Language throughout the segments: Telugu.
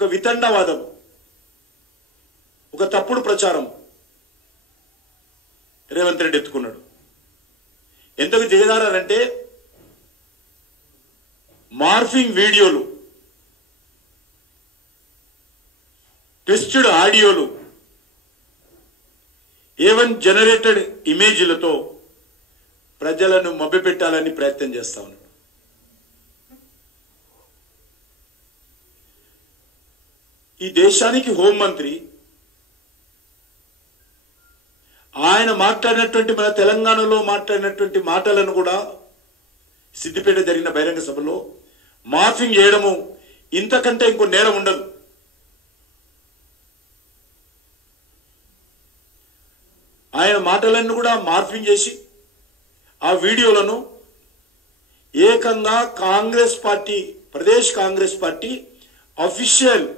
ఒక వితండవాదం, ఒక తప్పుడు ప్రచారం రేవంత్ రెడ్డి ఎత్తుకున్నాడు. ఎంతకు దిగజారంటే మార్ఫింగ్ వీడియోలు, ట్విస్టెడ్ ఆడియోలు, ఏవన్ జనరేటెడ్ ఇమేజ్లతో ప్రజలను మభ్యపెట్టాలని ప్రయత్నం చేస్తా ఉన్నాడు. ఈ దేశానికి హోంమంత్రి ఆయన మాట్లాడినటువంటి, మన తెలంగాణలో మాట్లాడినటువంటి మాటలను కూడా సిద్దిపేట జరిగిన బహిరంగ సభలో మార్ఫింగ్ చేయడము ఇంతకంటే ఇంకో నేరం ఉండదు. ఆయన మాటలన్నీ కూడా మార్ఫింగ్ చేసి ఆ వీడియోలను ఏకంగా Congress party, Pradesh Congress party official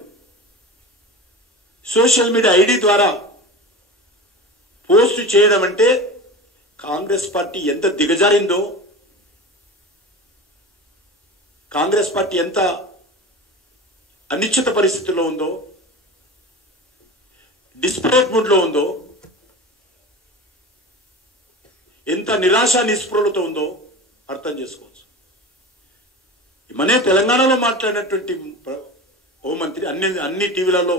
social media ID ద్వారా పోస్ట్ చేయడం అంటే కాంగ్రెస్ పార్టీ ఎంత దిగజారిందో, కాంగ్రెస్ పార్టీ ఎంత అనిశ్చిత పరిస్థితుల్లో ఉందో, డిస్పరేట్ మూడ్లో ఉందో, ఎంత నిరాశ నిస్పృహలతో ఉందో అర్థం చేసుకోవచ్చు. మనే తెలంగాణలో మాట్లాడినటువంటి హోంమంత్రి అన్ని టీవీలలో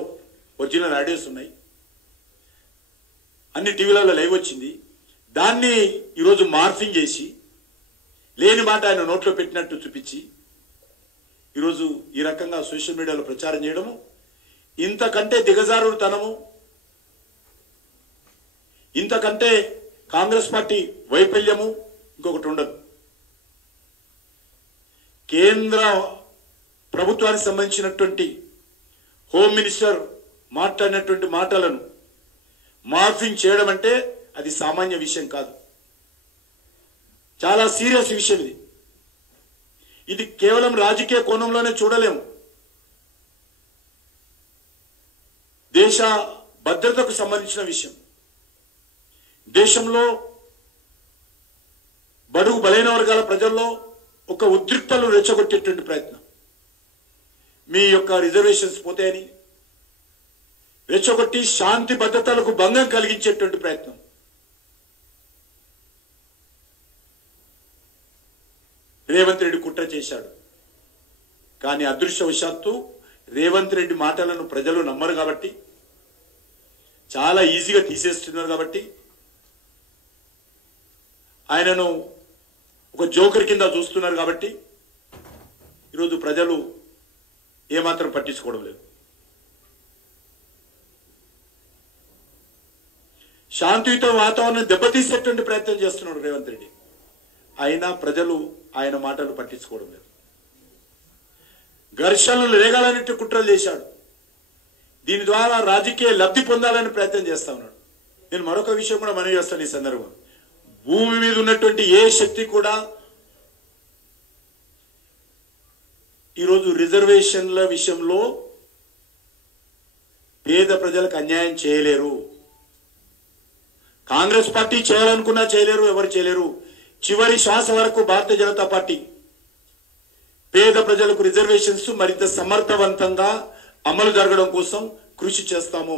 ఒరిజినల్ ఆడియోస్ ఉన్నాయి, అన్ని టీవీలలో లైవ్ వచ్చింది. దాన్ని ఈరోజు మార్ఫింగ్ చేసి లేని మాట ఆయన నోట్లో పెట్టినట్టు చూపించి ఈరోజు ఈ రకంగా సోషల్ మీడియాలో ప్రచారం చేయడము ఇంతకంటే దిగజారుతనము, ఇంతకంటే కాంగ్రెస్ పార్టీ వైఫల్యము ఇంకొకటి ఉండదు. కేంద్ర ప్రభుత్వానికి సంబంధించినటువంటి హోమ్ మినిస్టర్ మాట్లాడినటువంటి మాటలను మార్ఫింగ్ చేయడం అంటే అది సామాన్య విషయం కాదు, చాలా సీరియస్ విషయం ఇది. ఇది కేవలం రాజకీయ కోణంలోనే చూడలేము. దేశ భద్రతకు సంబంధించిన విషయం, దేశంలో బడుగు బలైన వర్గాల ప్రజల్లో ఒక ఉద్రిక్తలు రెచ్చగొట్టేటువంటి ప్రయత్నం, మీ యొక్క రిజర్వేషన్స్ పోతాయని రెచ్చగొట్టి శాంతి భద్రతలకు భంగం కలిగించేటువంటి ప్రయత్నం. రేవంత్ రెడ్డి కుట్ర చేశాడు. కానీ అదృష్టవశాత్తు రేవంత్ రెడ్డి మాటలను ప్రజలు నమ్మరు కాబట్టి, చాలా ఈజీగా తీసేస్తున్నారు కాబట్టి, ఆయనను ఒక జోకర్ కింద చూస్తున్నారు కాబట్టి ఈరోజు ప్రజలు ఏమాత్రం పట్టించుకోవడం లేదు. శాంతియుత వాతావరణం దెబ్బతీసేటువంటి ప్రయత్నం చేస్తున్నాడు రేవంత్ రెడ్డి. అయినా ప్రజలు ఆయన మాటలు పట్టించుకోవడం లేదు. ఘర్షణలు రేగాలనే కుట్రలు చేశాడు. దీని ద్వారా రాజకీయ లబ్ధి పొందాలని ప్రయత్నం చేస్తా ఉన్నాడు. నేను మరొక విషయం కూడా మనవి చేస్తాను ఈ సందర్భం. భూమి మీద ఉన్నటువంటి ఏ శక్తి కూడా ఈరోజు రిజర్వేషన్ల విషయంలో పేద ప్రజలకు అన్యాయం చేయలేరు. కాంగ్రెస్ పార్టీ చేయాలనుకున్నా చేయలేరు, ఎవరు చేయలేరు. చివరి శ్వాస వరకు భారతీయ జనతా పార్టీ పేద ప్రజలకు రిజర్వేషన్స్ మరింత సమర్థవంతంగా అమలు జరగడం కోసం కృషి చేస్తాము.